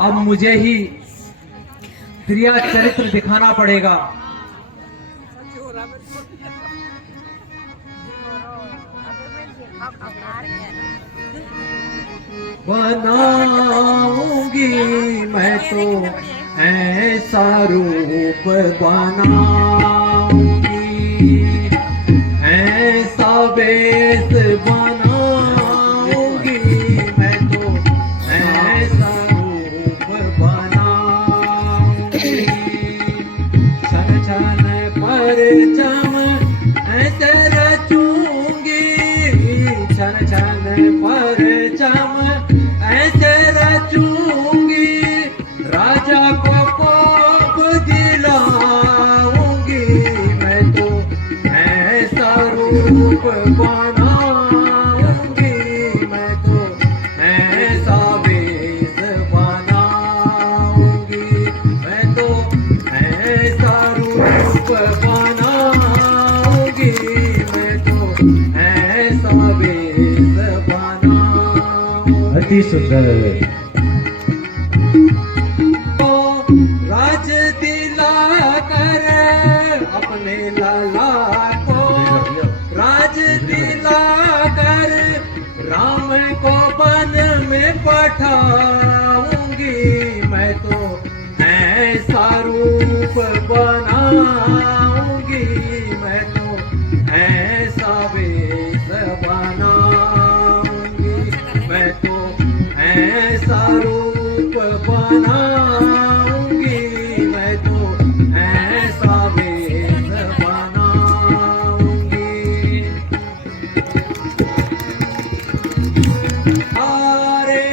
अब मुझे ही क्रिया चरित्र दिखाना पड़ेगा। बनाऊंगी मैं तो ऐसा रूप बनाऊंगी, ऐसा वेश बनाऊंगी मैं तो ऐसा रूप बनाऊंगी। छन छन पर चम ऐसे रचूंगी, छन छन पर चम ऐसे रचूंगी, राजा को कोप दिलाऊंगी मैं तो ऐसा रूप बनाऊंगी मैं तो ऐसा वेश बनाऊंगी मैं तो ऐसा रूप बनाऊंगी मैं तो ऐसा वेश बनाऊंगी। अति सुंदर है। राज दिला कर अपने लाला को, राज दिला कर राम को वन में पठाऊंगी मैं तो ऐसा रूप बनाऊंगी मैं तो ऐसा वेश बनाऊंगी मैं तो ऐसा रूप बनाऊंगी मैं तो ऐसा वेश बनाऊंगी। सारे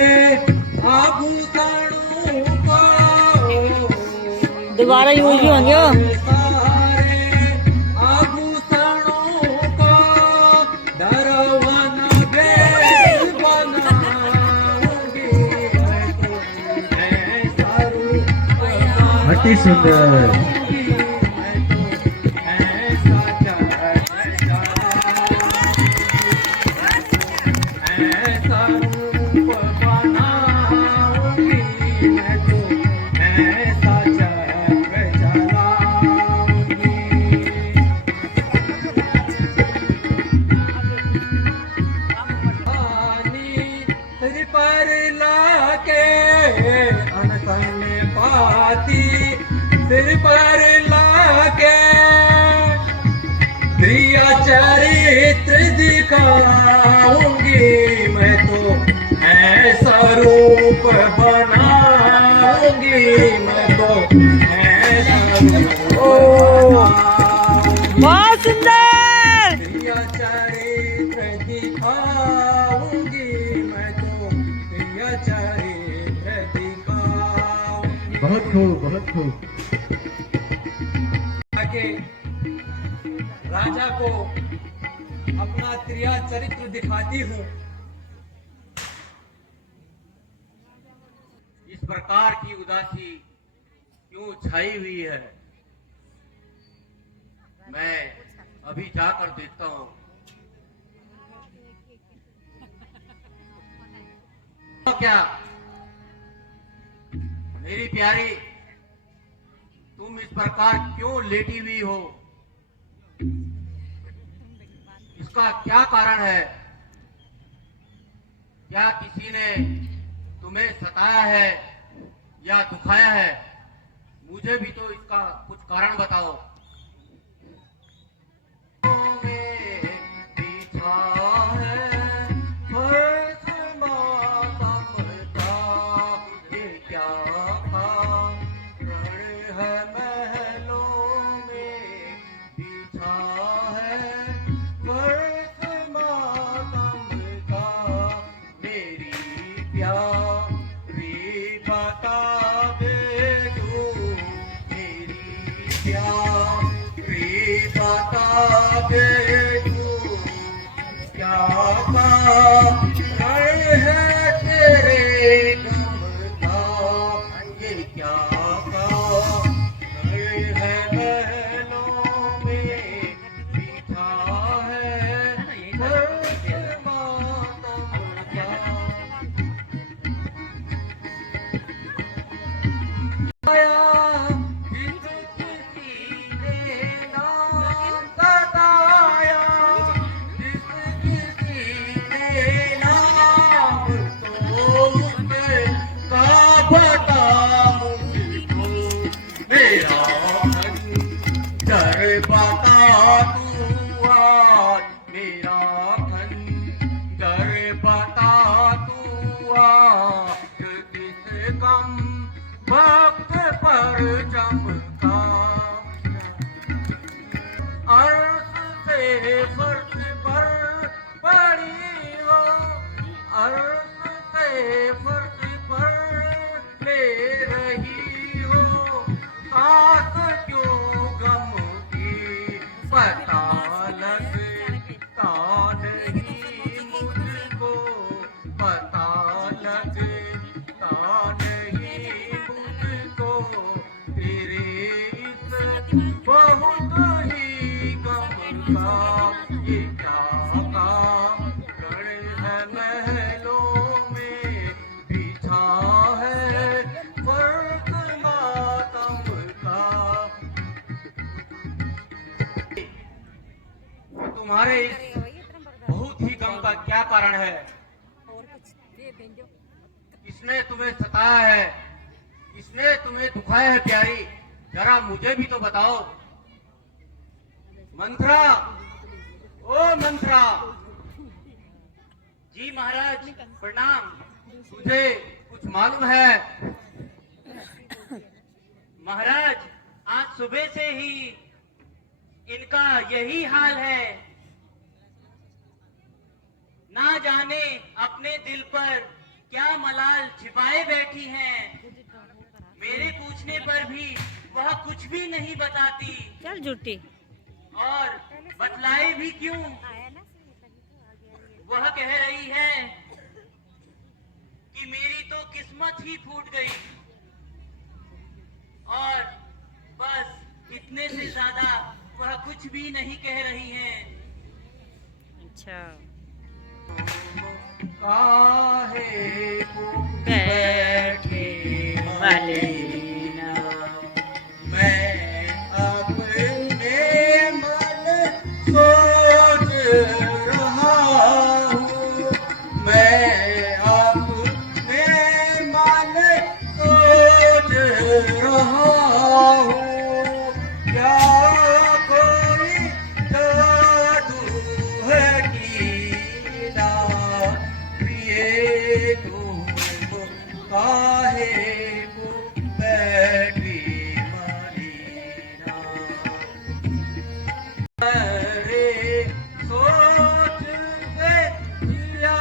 आभूषणों को दोबारा यूज भी होंगे वो। सारे आभूषणों को दरवन वेश बनाऊंगी मैं तो ऐसा रूप अति सुंदर है। ऐसा रूप बनाऊंगी मैं तो ऐसा चक्र चलाऊंगी। पानी सिर पर लाके अनसन पाती सिर पर लाके क्रिया चरित्र दिखाऊंगी मैं तो ऐसा रूप बनाऊंगी मैं तो ऐसा रूप बनाऊंगी। बहुत सुंदर। क्रिया चरित्र दिखाऊंगी मैं तो क्रिया चरित्र दिखाऊंगी। बहुत खूब, बहुत खूब। के राजा को अपना क्रिया चरित्र दिखाती हूँ। इस प्रकार की उदासी क्यों छाई हुई है, मैं अभी जाकर देखता हूँ। तो क्या मेरी प्यारी, तुम इस प्रकार क्यों लेटी हुई हो? इसका क्या कारण है? क्या किसी ने तुम्हें सताया है या दुखाया है? मुझे भी तो इसका कुछ कारण बताओ। वक्त पर चमका अर्श से फर्श पर पड़ी हो, अर्श से फर्श पर ले रही हो सांस क्यों गम की पता लगता नहीं मुझको, पता लगता नहीं मुझको तेरे इस बहुत ही गम का ये क्या काम रण है महलों में बिछा है फर्क मातम का। तुम्हारे इस बहुत ही गम का क्या कारण है? किसने तुम्हें सताया है? किसने तुम्हें दुखाया है प्यारी? जरा मुझे भी तो बताओ। मंत्रा, ओ मंत्रा। जी महाराज प्रणाम। तुझे कुछ मालूम है? महाराज आज सुबह से ही इनका यही हाल है, ना जाने अपने दिल पर क्या मलाल छिपाए बैठी हैं। मेरे पूछने पर भी वह कुछ भी नहीं बताती, चल झूठी। और बतलाए भी क्यों? वह कह रही है कि मेरी तो किस्मत ही फूट गई, और बस इतने से ज्यादा वह कुछ भी नहीं कह रही हैं। अच्छा काहे को बैठे मलिना, मैं अपने मन सोच रहा हूँ, मैं अपने मन सोच रहा हूँ। क्या कोई जादू है कीना, प्रिय तुम काहे को बैठी मलिना। अरे सोच से जिया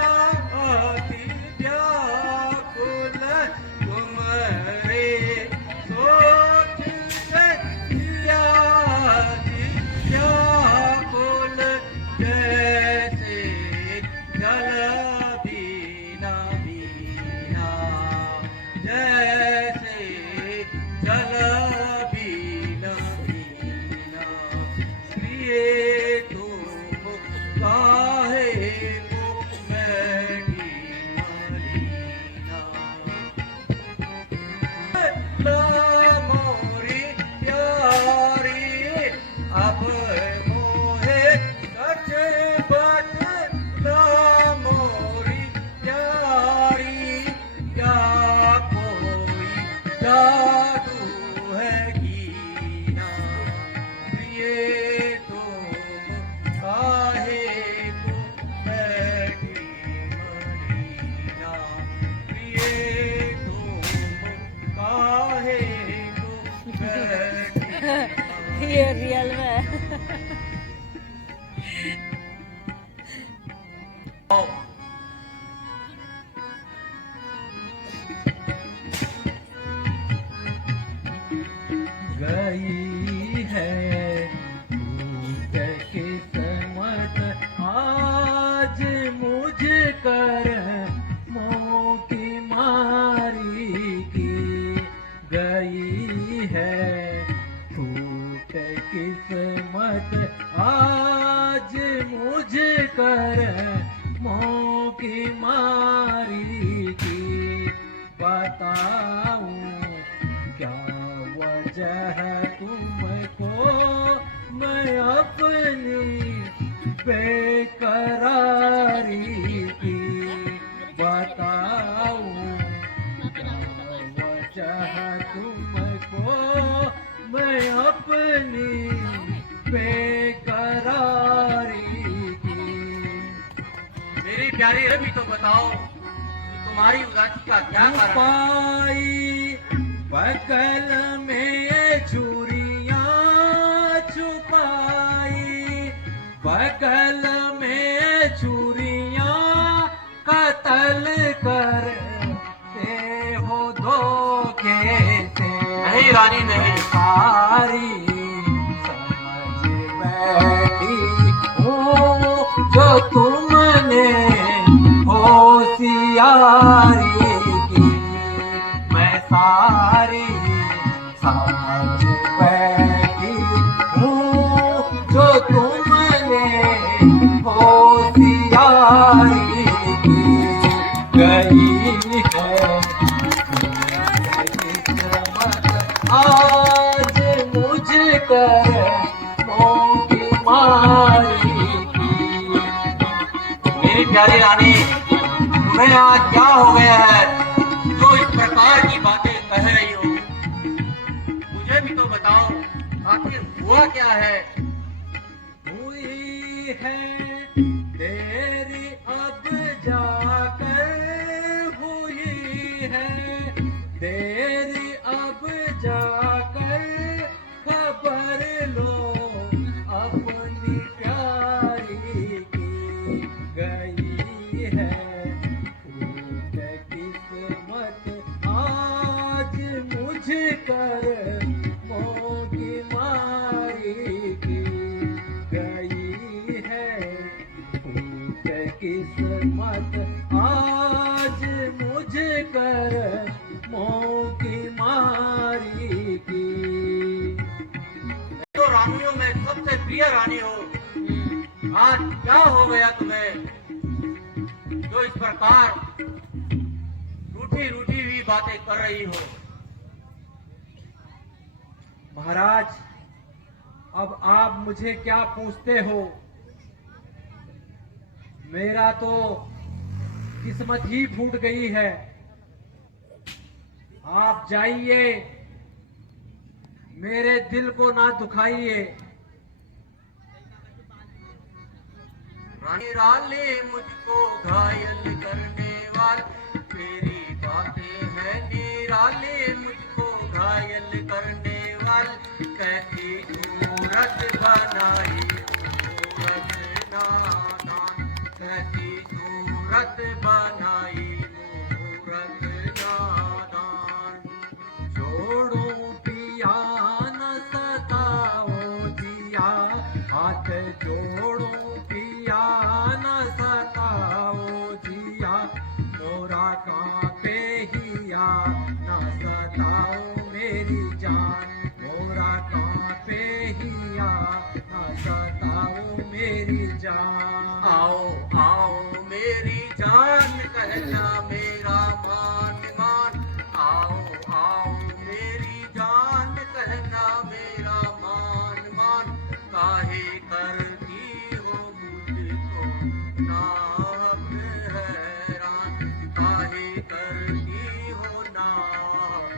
अति व्याकुल, तुम्हारे सोच से जिया अति व्याकुल, जैसे जल बीना बीना, जैसे जल बीना बीना। प्रिय तुम काहे को बैठी मलिना। मोरी प्यारी अब मोहे सच बतला, मोरी प्यारी क्या कोई जादू है कीना, प्रिय तुम काहे को बैठी मलिना, प्रिय तुम काहे को बैठी ये रियल में गई है भूत किस्मत आज मुझ कर मोह की मारी की, गई है भूत किस्मत चाहा तुमको मैं अपनी बेकरारी की। मेरी प्यारी रवि तो बताओ कि तुम्हारी उदासी का क्या कारण है? पाई बगल में छुरियां छुपाई, बगल में छुरियां कत्ल करते हो धोखे से। नहीं रानी नहीं, सारी समझ बैठी हूँ जो तुमने होशियारी की। मैं सारी समझ बैठी हूँ जो तुमने होशियारी की। गई है आज मुझ कर मोगी मारी की। मेरी प्यारी रानी, तुम्हें आज क्या हो गया है जो इस प्रकार की बातें कह रही हो? मुझे भी तो बताओ, आखिर हुआ क्या है? हुई है तेरी अब जाकर, हुई है तेरी अब जाकर, खबर लो अपनी प्यारी की। गई है फूट किस्मत आज मुझ कर मोगी मारी की। गई है फूट किस्मत आज मुझ कर मोगी मारी की। तो रानियों में सबसे प्रिय रानी हो, आज क्या हो गया तुम्हें जो इस प्रकार रूठी रूठी हुई बातें कर रही हो? महाराज, अब आप मुझे क्या पूछते हो? मेरा तो किस्मत ही फूट गई है। आप जाइए, मेरे दिल को ना दुखाइए। निराले मुझको घायल करने वाल तेरी बातें हैं, निराले मुझको घायल करने वाल। कैसी सूरत बनाई मूरत नादान, कैसी सूरत बनाई मूरत नादान। छोड़ो पिया न सताओ जिया, हाथ जोड़ो पिया न सताओ जिया। मोरा कांपे हिया न सताओ मेरी जान, मोरा कांपे हिया न सताओ मेरी जान। आओ आओ मेरी जान कहना मेरा मान मान, आओ आओ मेरी जान कहना मेरा मान मान। काहे करती हो मुझको नाहक हैरान, काहे करती हो नाहक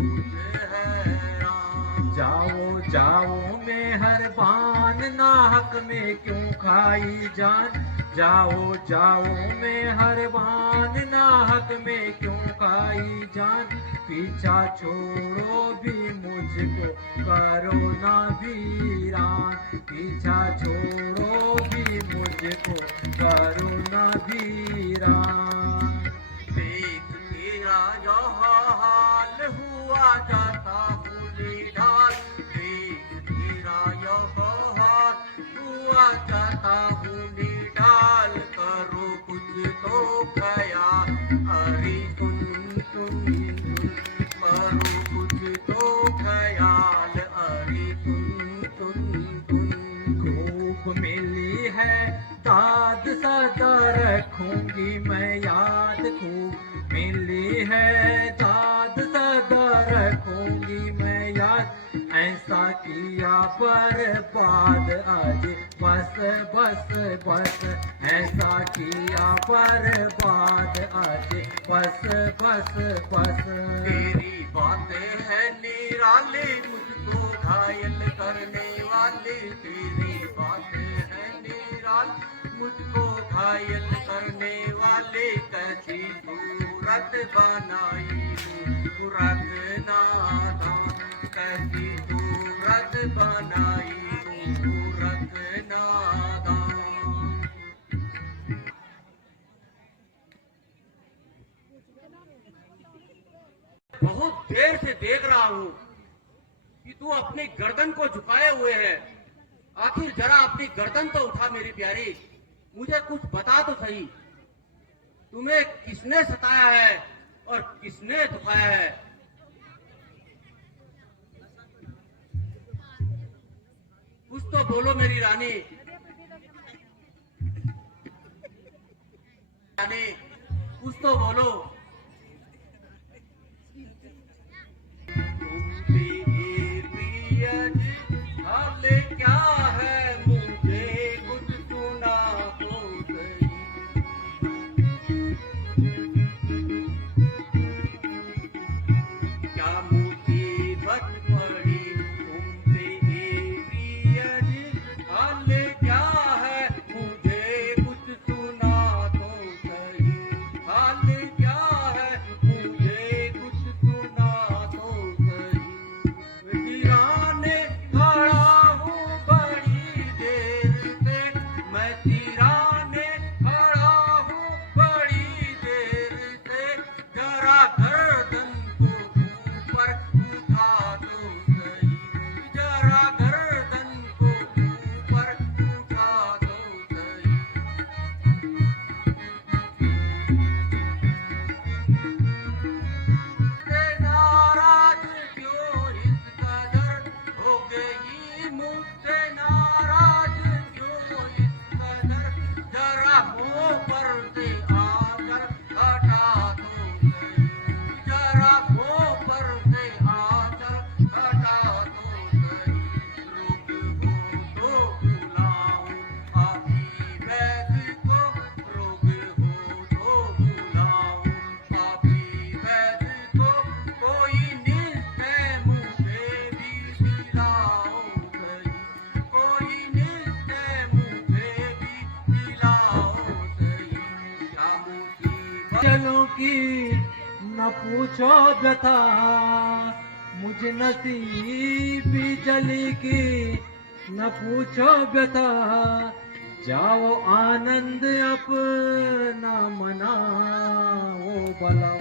मुझे हैरान। जाओ जाओ मेहरबान, नाहक में क्यों खाई जान। जाओ जाओ मेहरबान, नाहक में क्यों खाई जान। पीछा छोड़ो भी मुझको करो ना वीरान, पीछा छोड़ो भी मुझको करो ना वीरान। देख तेरा यह हाल हुआ जाता हूँ निढाल, देख तेरा यह हाल हुआ जाता हूँ निढाल। करो कुछ तो ख्याल, अरे सुन सुन सुन, करो कुछ तो ख्याल, अरे सुन सुन सुन। खूब मिली है दाद सदा रखूंगी मैं याद, खूब मिली है दाद सदा रखूंगी मैं याद। ऐसा किया बर्बाद आज बस बस बस, ऐसा किया बर्बाद आज बस बस बस। तेरी बात बनाई मूरख नादान, कैसी सूरत बनाई मूरख नादान। बहुत देर से देख रहा हूं कि तू अपनी गर्दन को झुकाए हुए है। आखिर जरा अपनी गर्दन तो उठा मेरी प्यारी, मुझे कुछ बता तो सही, तुम्हें किसने सताया है और किसने दुखाया है? कुछ तो बोलो मेरी रानी, रानी कुछ तो बोलो। हाल क्या है मुझे कुछ सुना तो सही। क्या मुसीबत पड़ी तुम पे प्रिय जी, हाल क्या है मुझे कुछ सुना तो सही। हाल क्या है मुझे कुछ सुना तो सही। सिराने खड़ा हूँ बड़ी देर से, मैं सिराने खड़ा हूँ बड़ी देर से, जरा गर्दन को ऊपर उठा दो सही। जरा गर्दन को ऊपर उठा दो सही। नाराज क्यों इस कदर हो गई मुझसे, नाराज क्यों इस कदर, जरा मुंह पर से आकर हटा दो सही। जरा मुंह पर से आकर हटा दो सही। रोग हो तो बुलाऊं आपकी वैद्य को, रोग हो तो बुलाऊं आपकी वैद्य को, कोई निश्चय मुझे भी दिलाओ सही। कोई निश्चय मुझे भी दिलाओ सही। क्या मुसीबत चलों की न पूछो व्यथा, मुझे नसीबी जली की न पूछो व्यथा। जाओ आनंद अपना मनाओ बलम,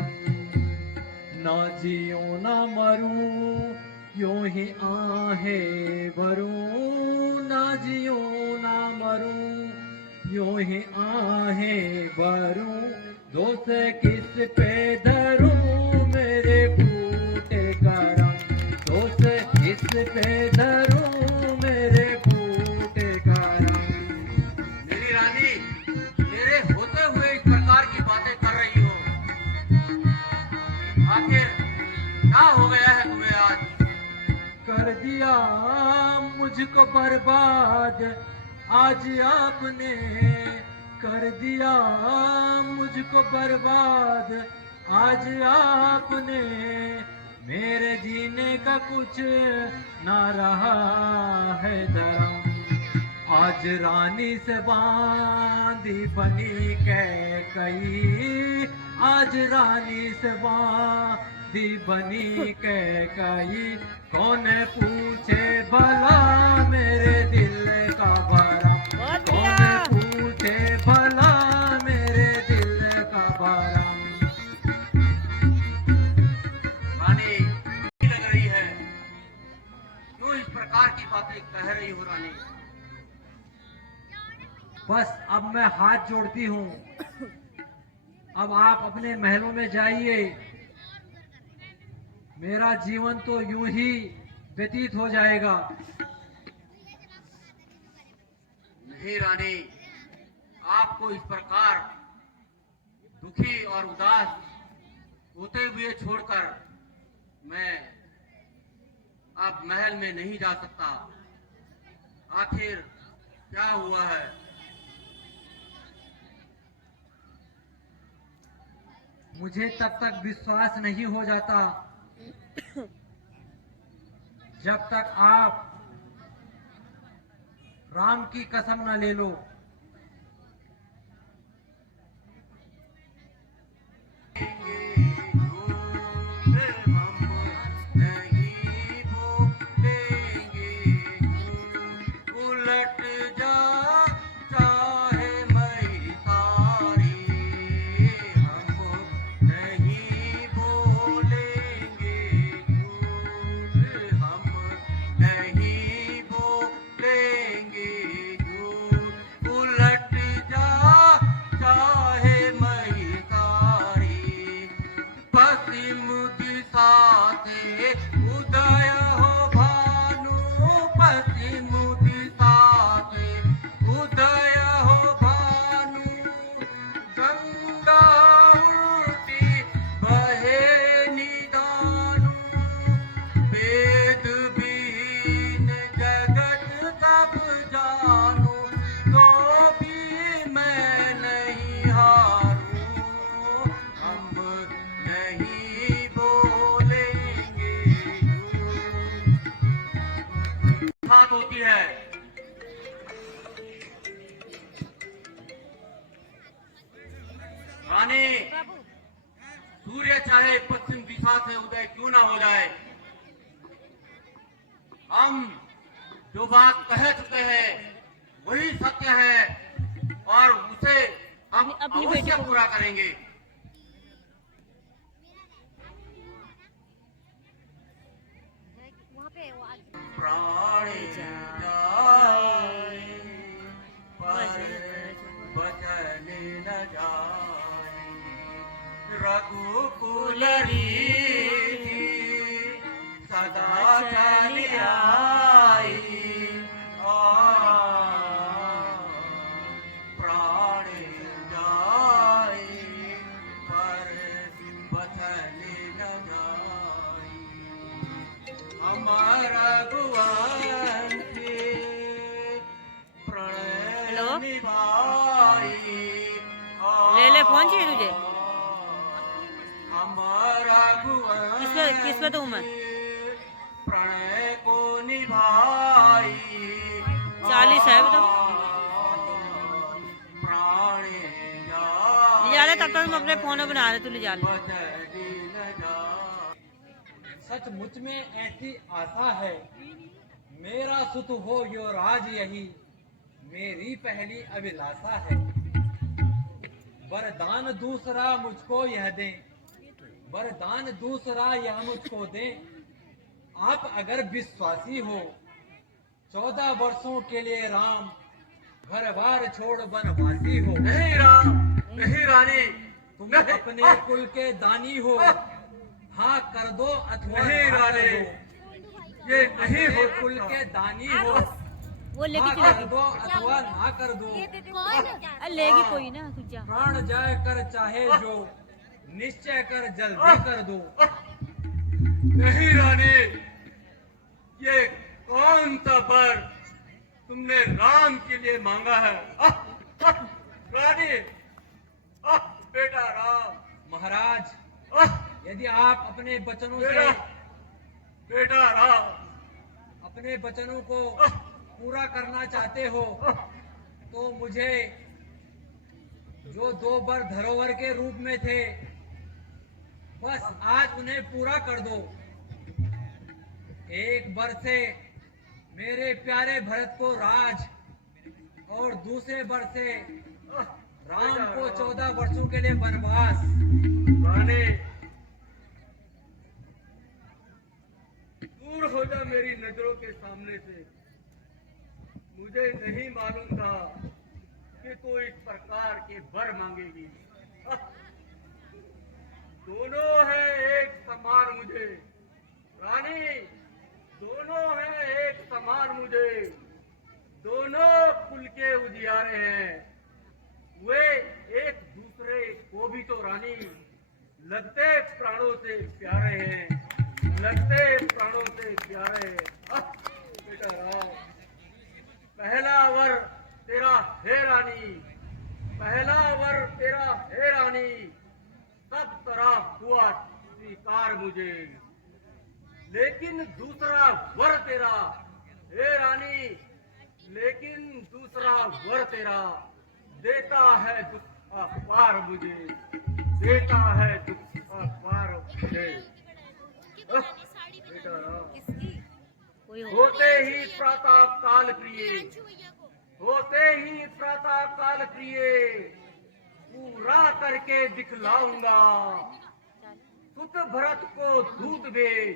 ना जियो ना मरूं यूं ही आहे भरूं, ना जियो ना मरूं यूं ही आहे भरूं। दोष किस पे धरूं मेरे फूटे करम, दोष किस पे धरूं मेरे फूटे करम। मेरी रानी, मेरे होते हुए इस प्रकार की बातें कर रही हो, आखिर क्या हो गया है तुम्हें आज? कर दिया मुझको बर्बाद आज आपने, कर दिया मुझको बर्बाद आज आपने। मेरे जीने का कुछ ना रहा है धर्म, आज रानी से बांधी बनी कैकई, आज रानी से बांधी बनी कैकई। कौन पूछे भला मेरे दिल का भरम, बहुत कौन बढ़िया। पूछे भला मेरे दिल का भरम। रानी लग रही है, क्यों इस प्रकार की बातें कह रही हो रानी? बस अब मैं हाथ जोड़ती हूँ, अब आप अपने महलों में जाइए। मेरा जीवन तो यूं ही व्यतीत हो जाएगा। नहीं रानी, आपको इस प्रकार दुखी और उदास होते हुए छोड़कर मैं अब महल में नहीं जा सकता। आखिर क्या हुआ है? मुझे तब तक विश्वास नहीं हो जाता जब तक आप राम की कसम न ले लो। करेंगे उदय हो भानुपति मुदिता के, उदय हो भानु गंगा उल्टी बहे निदानु, वेद विहीन जगत कब जानू, तो भी मैं नहीं हारूं, हम नहीं बोलेंगे बात होती है। रानी, सूर्य चाहे पश्चिम दिशा से उदय क्यों ना हो जाए, हम जो बात कह चुके हैं वही सत्य है और उसे हम अपनी बेटी अवश्य को- पूरा करेंगे। प्राण जाए पर बचन न जाए, रघुकुल रीति सदा चली आई, प्राण जाए पर बचन न जाए, हमारा गुआंती हेलो? प्रणय निभाई, ले फोन चाहिए तुझे? हमारा किस पे दूं मैं? प्रणय को निभाई, 40 है अभी तो। प्राण ले जा रहे तब तक तुम अपने फोन में बना रहे, तू ले जा ले। सचमुच में ऐसी आशा है, मेरा सुत हो यो राज यही मेरी पहली अभिलाषा है। वरदान दूसरा मुझको यह दे, वरदान दूसरा यह मुझको दे, आप अगर विश्वासी हो, 14 वर्षों के लिए राम घर बार छोड़ वनवासी हो। नहीं राम, नहीं रानी, तुम अपने कुल के दानी हो, हाँ कर दो अथवा नहीं ना कर रानी, दो। ये नहीं अपने हो कुल के दानी हो, वो लेके हाँ चला कर दो अथवा ना कर दो। लेगी कोई ना, तू जा। प्राण जाए कर चाहे जो, निश्चय कर जल्दी कर दो। नहीं रानी, ये कौन सा वर तुमने राम के लिए मांगा है? रानी, बेटा राम, महाराज, यदि आप अपने वचनों बेटा, से बेटा राम, अपने वचनों को पूरा करना चाहते हो, तो मुझे जो 2 वर धरोहर के रूप में थे, बस आज उन्हें पूरा कर दो। एक वर से मेरे प्यारे भरत को राज, और दूसरे वर से राम को 14 वर्षों के लिए वनवास। रानी, दूर हो जा मेरी नजरों के सामने से। मुझे नहीं मालूम था कि तू इस प्रकार के वर मांगेगी। दोनों है एक समान मुझे रानी, दोनों है एक समान मुझे, दोनों कुल के उजियारे हैं, वे एक दूसरे को भी तो रानी लगते प्राणों से प्यारे हैं, लगते प्राणों से प्यारे हैं। बेटा राम, पहला वर तेरा है रानी, पहला वर तेरा है रानी, सब तरह हुआ स्वीकार मुझे, लेकिन दूसरा वर तेरा हे रानी, लेकिन दूसरा वर तेरा देता है दुख अपार मुझे, देता है दुख अपार मुझे। बेटा राम, कोई हो होते ही प्रातः काल प्रिय, होते ही प्रातः काल प्रिय, पूरा करके दिखलाऊंगा, सुत भरत को दूत भेज,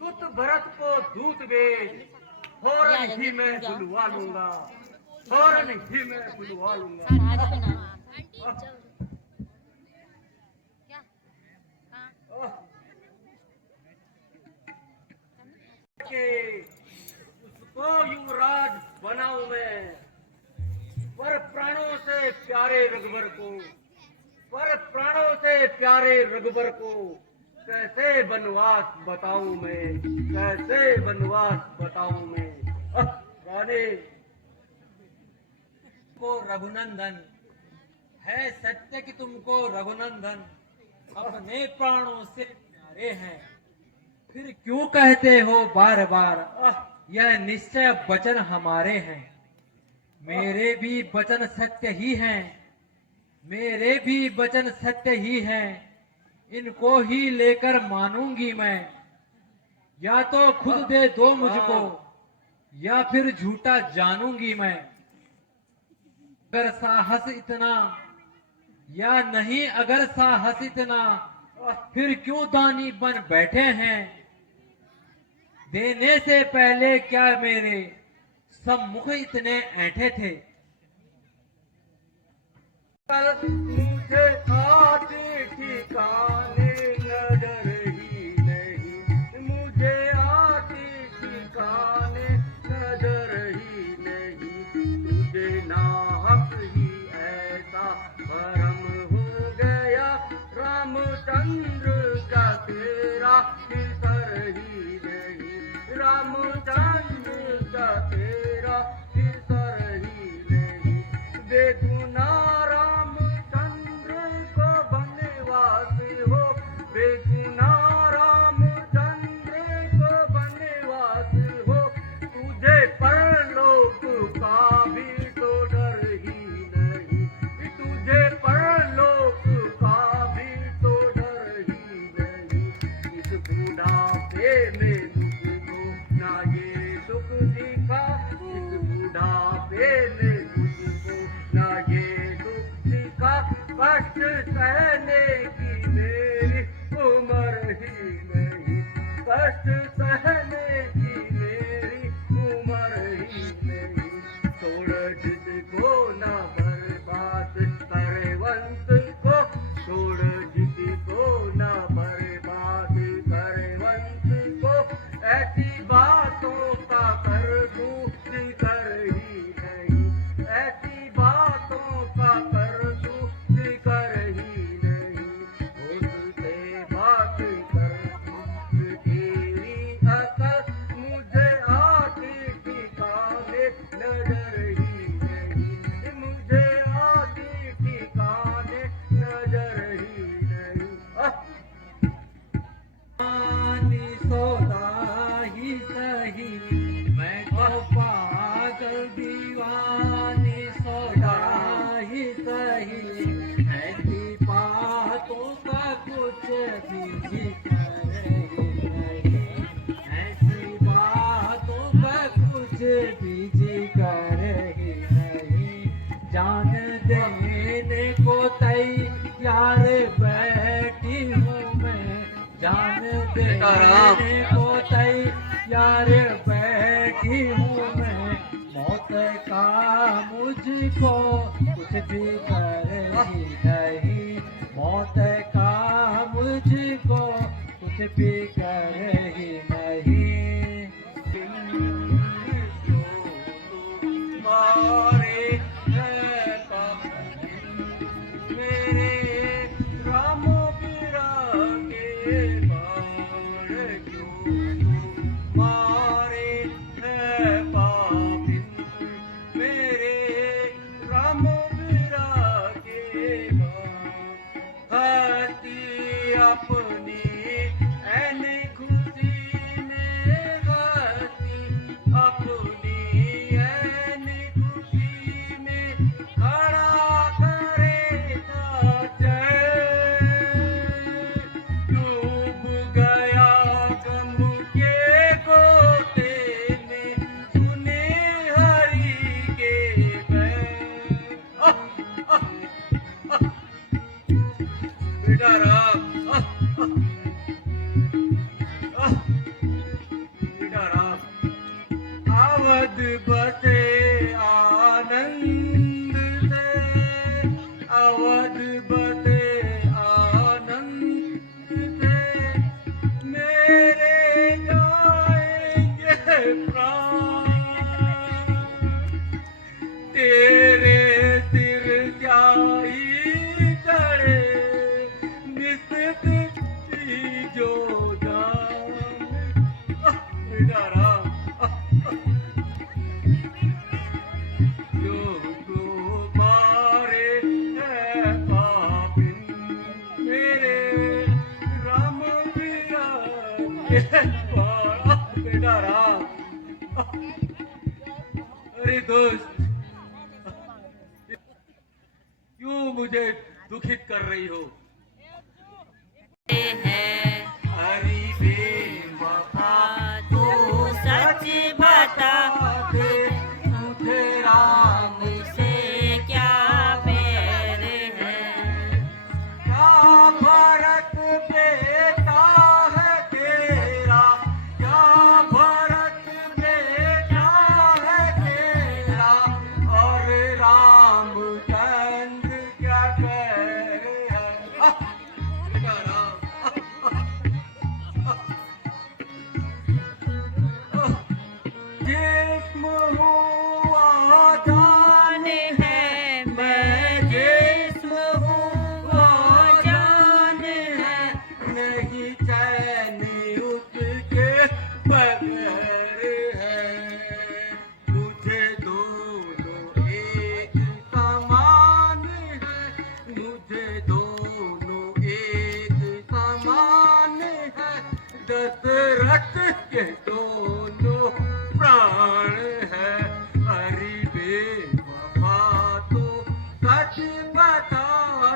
सुत भरत को दूत भेज, फौरन ही मैं बुलवा लूंगा, फौरन ही मैं बुलवा लूंगा। तो युवराज बनाऊं मैं, पर प्राणों से प्यारे रघुवर को, पर प्राणों से प्यारे रघुवर को कैसे वनवास बताऊं मैं, कैसे वनवास बताऊं मैं। रानी को रघुनंदन है, सत्य कि तुमको रघुनंदन अपने प्राणों से प्यारे हैं, फिर क्यों कहते हो बार बार यह निश्चय वचन हमारे हैं। मेरे भी वचन सत्य ही हैं, मेरे भी वचन सत्य ही हैं, इनको ही लेकर मानूंगी मैं। या तो खुद दे दो मुझको, या फिर झूठा जानूंगी मैं। अगर साहस इतना या नहीं, अगर साहस इतना, फिर क्यों दानी बन बैठे हैं। देने से पहले क्या मेरे सम्मुख इतने ऐंठे थे। मुझे आते ठिकाने नजर ही नहीं, मुझे आते ठिकाने नजर ही नहीं। तुझे नाहक ही ऐसा भरम हो गया, रामचंद्र का तेरा फिकर ही नहीं, रामचंद्र का तेरा फिकर ही नहीं। बेगुनाह रामचंद्र को बनवास हो, बेगुनाह रामचंद्र को बनवास हो। तुझे परलोक का भी तो डर ही नहीं, तुझे परलोक का भी तो डर ही नहीं। इस बुढ़ापे में मुझको ना ये दुख दिखा, इस बुढ़ापे में मुझको ना ये दुख दिखा। कष्ट सहने की मेरी उम्र ही नहीं, कष्ट सहने की मेरी उम्र ही नहीं। छोड़ जिसको ना बर्बाद करे वंश को, छोड़ जिसको ना बर्बाद करे वंश को। ऐसी बातों का कर तू जिक्र ही नहीं, ऐसी बातों का कर तू जिक्र ही नहीं। उससे बात कर तू तेरी अकल, मुझे आती ठिकाने नजर ही नहीं, मुझे आती ठिकाने नजर ही नहीं। पानी सोदा ही सही, मैं तो पागल दीवानी सोदा ही सही। ऐसी बातों का कुछ भी जिक्र नहीं, ऐसी बातों का कुछ भी जिक्र ही नहीं। जान देने को तैयार बैठी हूँ मैं, जान देने को तैयार बैठी हूँ मैं। मौत का मुझको कुछ भी करेगी नहीं, मौत का मुझको कुछ भी करेगी नहीं। मारे है पाप मेरे रामो बिरागे बाण क्यों मारे है पाप मेरे रामो बिरागे बाण। हस्ती अपनी ऐनी खुशी में, हस्ती अपनी ऐनी खुशी में खड़ा करेगा जय। डूब गया गम के गोते में, सुने हरि के बैन। बेटा राम, बेटा राम। अवध बसे आनंद से, अवध बसे आनंद से। मेरे जाएंगे प्राण, बेटा राम, जो तो मारे है पापिन, मेरे राम मेरा बेटा राम। अरे दोस्त, क्यों मुझे दुखित कर रही हो? है हरी बेवफा तू सच बता दे, मुझे राम से क्या प्यार है। क्या भरत बेटा है तेरा, क्या भरत बेटा है तेरा, और रामचंद्र क्या कह रहे हैं? जिस्म हुआ जान है मैं जिस्म हूँ जान है, नहीं चैन उसके बगैर है। मुझे दोनों एक समान है, मुझे दोनों एक समान है, दशरथ के दोनों प्राण है। हरि बेवफा तो सच बता,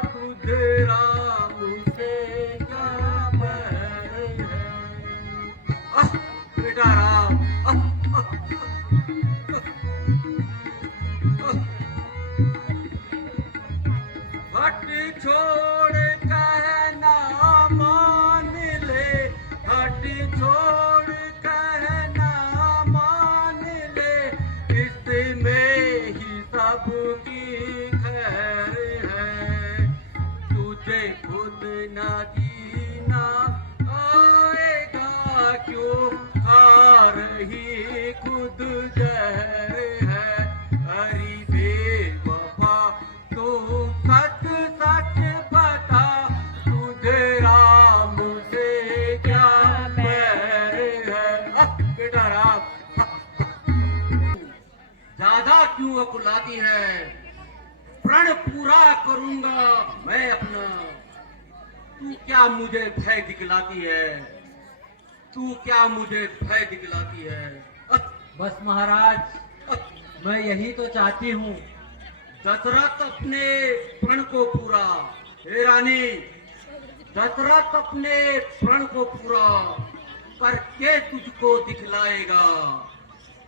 तुझे राम से क्या बैर है? बेटा राम, हट छोड़ कहना मान ले, हट छोड़ कहना मान ले, इसमें ही सबकी खैर है। तुझे खुद न जीना आएगा, क्यों आ रही खुद जहर है। हरि बेवफा तू सच सच बता, तुझे राम से क्या बैर है? बेटा राम, ज्यादा क्यों अकुलाती है? प्रण पूरा करूंगा मैं अपना, तू क्या मुझे भय दिखलाती है? तू क्या मुझे भय दिखलाती है? बस महाराज, मैं यही तो चाहती हूँ। दशरथ अपने प्रण को पूरा, हे रानी, दशरथ अपने प्रण को पूरा करके तुझको दिखलाएगा।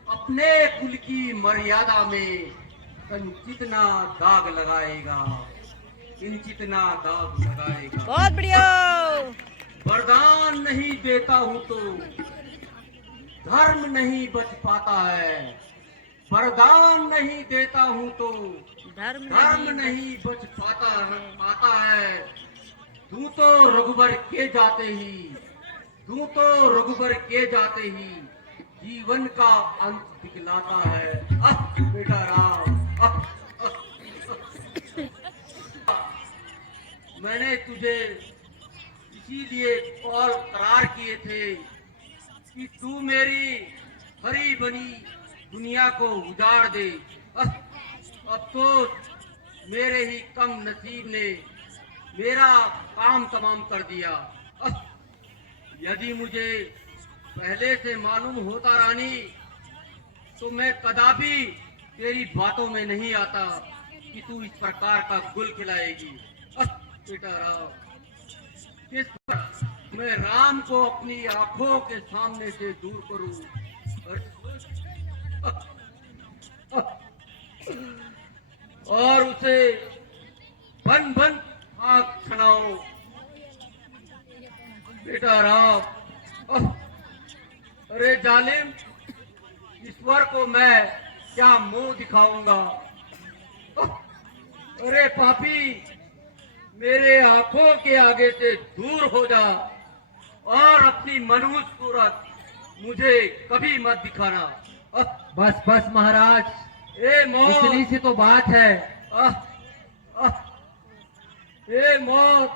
अपने कुल की मर्यादा में कंचित ना दाग लगाएगा, किंचित ना दाग लगाएगा। बहुत बढ़िया। वरदान नहीं देता हूँ तो धर्म नहीं बच पाता है, वरदान नहीं देता हूँ तो धर्म धर्म नहीं बच पाता है। तू तो रघुबर के जाते ही, तू तो रघुबर के जाते ही जीवन का अंत दिखलाता है। बेटा राम, मैंने तुझे इसीलिए कॉल करार किए थे कि तू मेरी हरी बनी दुनिया को उजाड़ दे। अब तो मेरे ही कम नसीब ने मेरा काम तमाम कर दिया। यदि मुझे पहले से मालूम होता रानी, तो मैं कदापि तेरी बातों में नहीं आता कि तू इस प्रकार का गुल खिलाएगी। बेटा राम, किस पर मैं राम को अपनी आंखों के सामने से दूर करूं और उसे बन बन आंख छनाओ। बेटा राम, अरे जालिम, ईश्वर को मैं क्या मुंह दिखाऊंगा? अरे पापी, मेरे आंखों के आगे से दूर हो जा और अपनी मनुष्य सूरत मुझे कभी मत दिखाना। बस बस महाराज, ए मौत, इतनी सी तो बात है। ए मौत,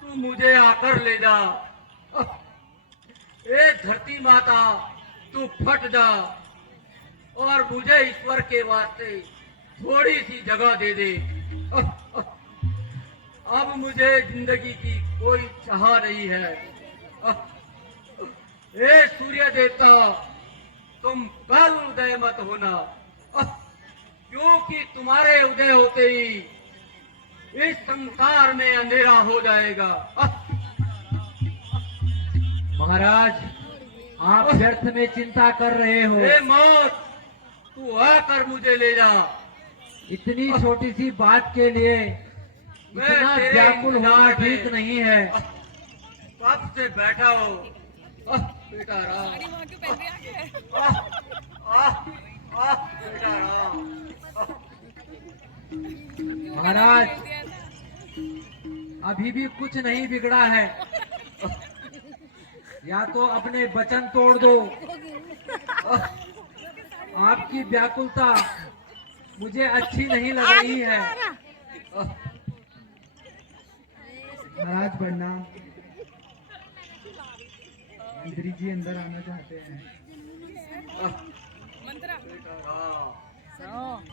तू मुझे आकर ले जा। ए धरती माता, तू फट जा और मुझे ईश्वर के वास्ते थोड़ी सी जगह दे दे। अब मुझे जिंदगी की कोई चाह नहीं है। ए सूर्य देवता, तुम कल उदय मत होना, क्योंकि तुम्हारे उदय होते ही इस संसार में अंधेरा हो जाएगा। महाराज, आप व्यर्थ में चिंता कर रहे हो। ए मौत, तू आकर मुझे ले जा। इतनी छोटी सी बात के लिए मैं इतना तेरे व्याकुल होना इंतजार में ठीक नहीं है। कब से बैठा हो बेटा राम। बेटा राम। महाराज, अभी भी कुछ नहीं बिगड़ा है। या तो अपने वचन तोड़ दो। आपकी व्याकुलता मुझे अच्छी नहीं लग रही है। महाराज प्रणाम। मंत्री जी अंदर आना चाहते हैं। बेटा राम।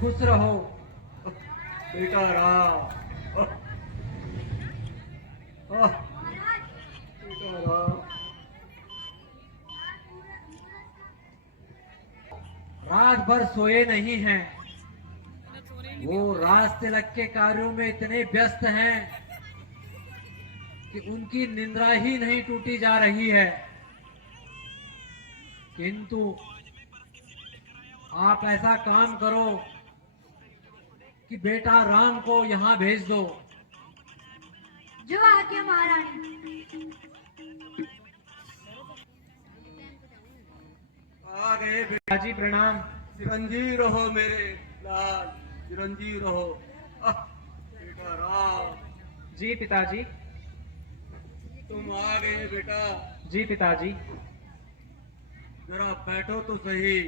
खुश रहो। बेटा राम। बेटा राम। रात भर सोए नहीं हैं। वो राज तिलक के कार्यों में इतने व्यस्त हैं कि उनकी निंद्रा ही नहीं टूटी जा रही है। किंतु आप ऐसा काम करो कि बेटा राम को यहाँ भेज दो। जो आज्ञा महारानी। आ गए बेटा। जी प्रणाम। चिरंजीव रहो मेरे लाल, चिरंजीव रहो। बेटा राम। जी पिताजी। तुम आ गए बेटा। जी पिताजी। जरा बैठो तो सही।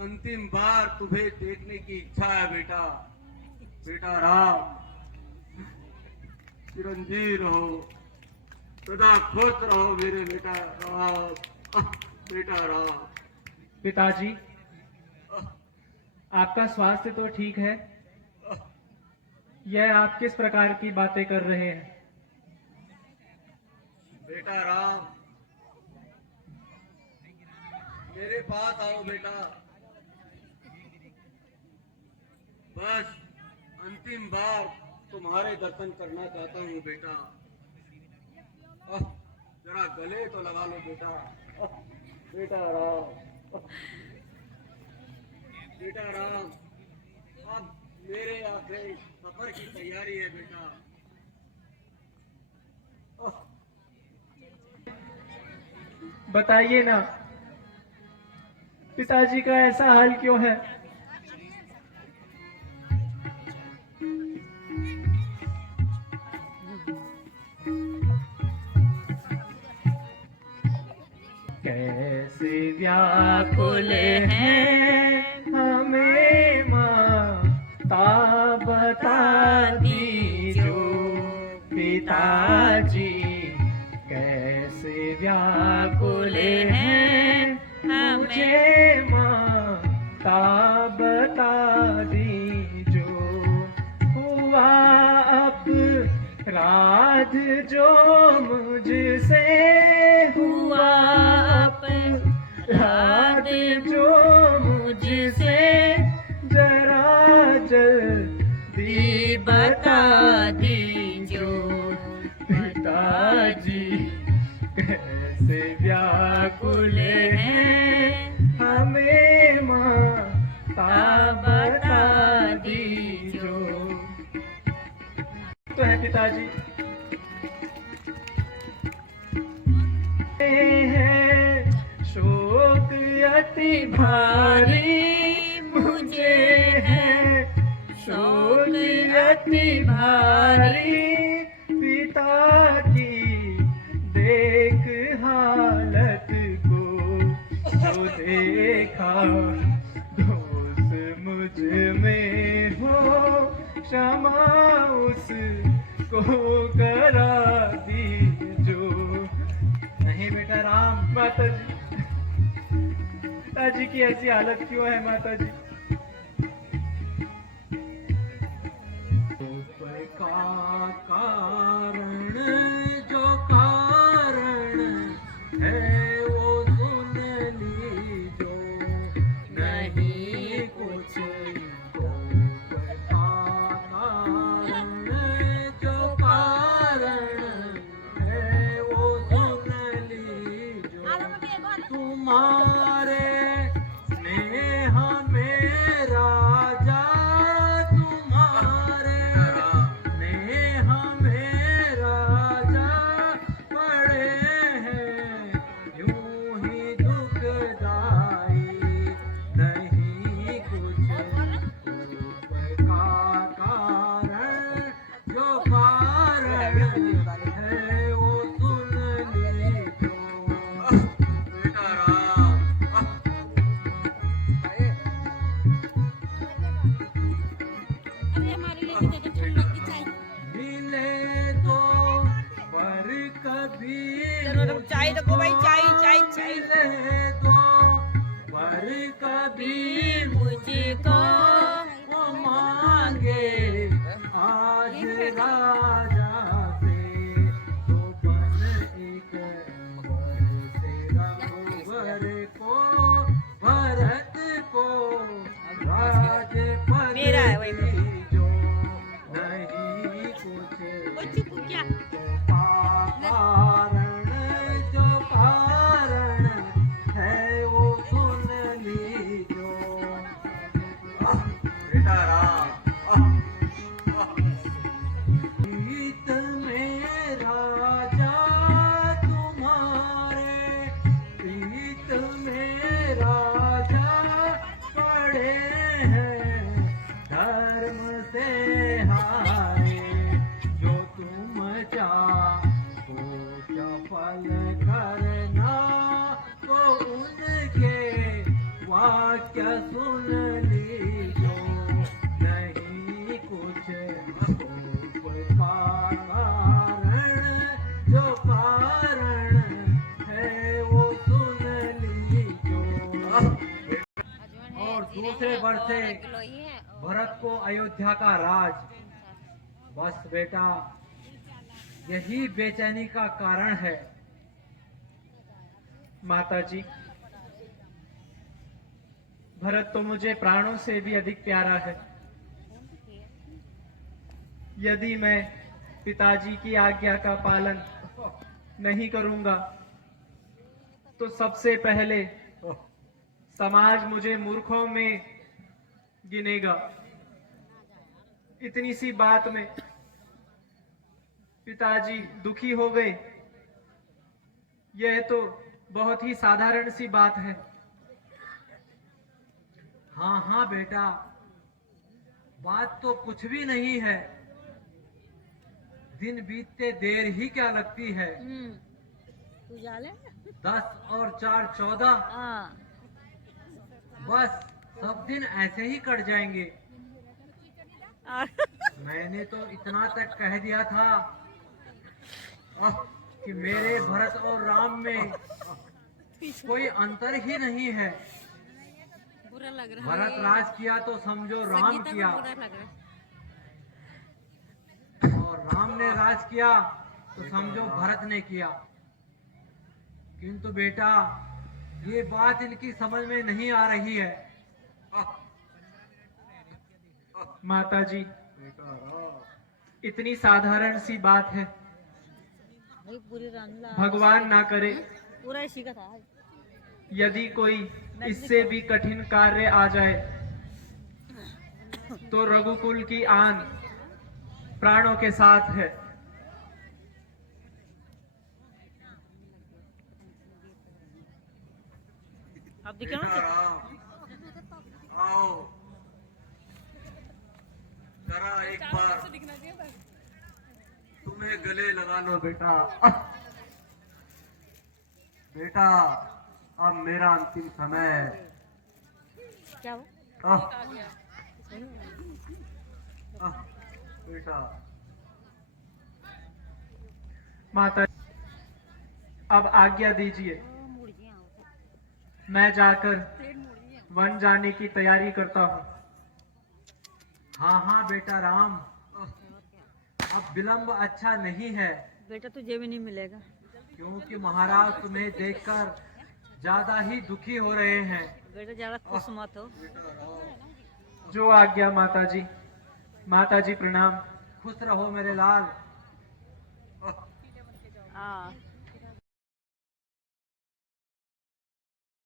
अंतिम बार तुम्हें देखने की इच्छा है बेटा। बेटा राम, चिरंजीव रहो, सदा खुश रहो मेरे बेटा राम। बेटा राम। पिताजी, आपका स्वास्थ्य तो ठीक है? यह आप किस प्रकार की बातें कर रहे हैं? बेटा राम, मेरे पास आओ बेटा। बस अंतिम बार तुम्हारे दर्शन करना चाहता हूँ बेटा। जरा गले तो लगा लो बेटा। बेटा राम। बेटा राम, अब मेरे आखिरी सफर की तैयारी है बेटा। बताइए ना, पिताजी का ऐसा हाल क्यों है? कैसे व्याकुल है हमें माता बता दीजो पिताजी, कैसे व्याकुल है मुझे माता बता दीजो, हुआ अपराध जो मुझसे हुआ, अपराध जो मुझसे जरा जल्दी बता दीजो पिताजी, कैसे व्याकुल है हमें माता बता दीजो। तो है पिताजी, है शोक अति भारी मुझे, है शोक अति भारी पिता की देख हालत को, जो देखा दोष मुझ में हो, क्षमा उसको करा दी माता जी, पिताजी की ऐसी हालत क्यों है माता जी? का कारण जो कारण है वो सुन लीजो, नहीं कुछ का कारण जो कारण है वो सुन लीजो, तुम्हारे स्नेह में राजा, तुम्हारे स्नेह में राजा पड़े हैं यूं ही दुखदाई, नहीं कुछ का कारण जो कारण है वो सुन लीजो। बेटा राम, मिले तो पर कभी चलो चाय रखो भाई, चाय चाय चाय। मिले तो पर कभी मुझको वो मांगे आज राजा से, तो बन एक वर से रघुवर को, भरत को राज पद मेरा है वही। दीजो, नहीं कुछ क्या कारण जो कारण है वो सुन लीजो। बेटा राम, प्रीत में राजा तुम्हारे, प्रीत में राजा पड़े हैं धर्म से हारे, जो तुम चाहो सफल करना, तो उनके वाक्य सुन लीजो, नहीं कुछ कारण जो कारण है वो सुन लीजो। और दूसरे वर्ष से भरत को अयोध्या का राज, बस बेटा यही बेचैनी का कारण है। माता जी, भरत तो मुझे प्राणों से भी अधिक प्यारा है। यदि मैं पिताजी की आज्ञा का पालन नहीं करूंगा तो सबसे पहले समाज मुझे मूर्खों में गिनेगा। इतनी सी बात में पिताजी दुखी हो गए, यह तो बहुत ही साधारण सी बात है। हाँ हाँ बेटा, बात तो कुछ भी नहीं है, दिन बीतते देर ही क्या लगती है। तू जाले 10 और 4 14, हाँ बस सब दिन ऐसे ही कट जाएंगे। मैंने तो इतना तक कह दिया था कि मेरे भरत और राम में कोई अंतर ही नहीं है। बुरा लग रहा भरत राज किया तो समझो राम किया, और राम ने राज किया तो समझो भरत ने किया। किंतु बेटा ये बात इनकी समझ में नहीं आ रही है। माता जी, इतनी साधारण सी बात है, भगवान ना करे पूरा इसी का था। यदि कोई इससे भी कठिन कार्य आ जाए तो रघुकुल की आन प्राणों के साथ है। अब दिखा बेटा राम, आओ जरा एक बार तुम्हें गले लगा लो बेटा। बेटा अब मेरा अंतिम समय है। क्या हो? बेटा माता, अब आज्ञा दीजिए, मैं जाकर वन जाने की तैयारी करता हूँ। हाँ हाँ बेटा राम, अब विलंब अच्छा नहीं है, बेटा तुझे भी नहीं मिलेगा। क्योंकि महाराज तुम्हें देखकर ज्यादा ही दुखी हो रहे हैं। बेटा ज्यादा खुश मत हो। जो आज्ञा माता जी। माता जी प्रणाम। खुश रहो मेरे लाल। हाँ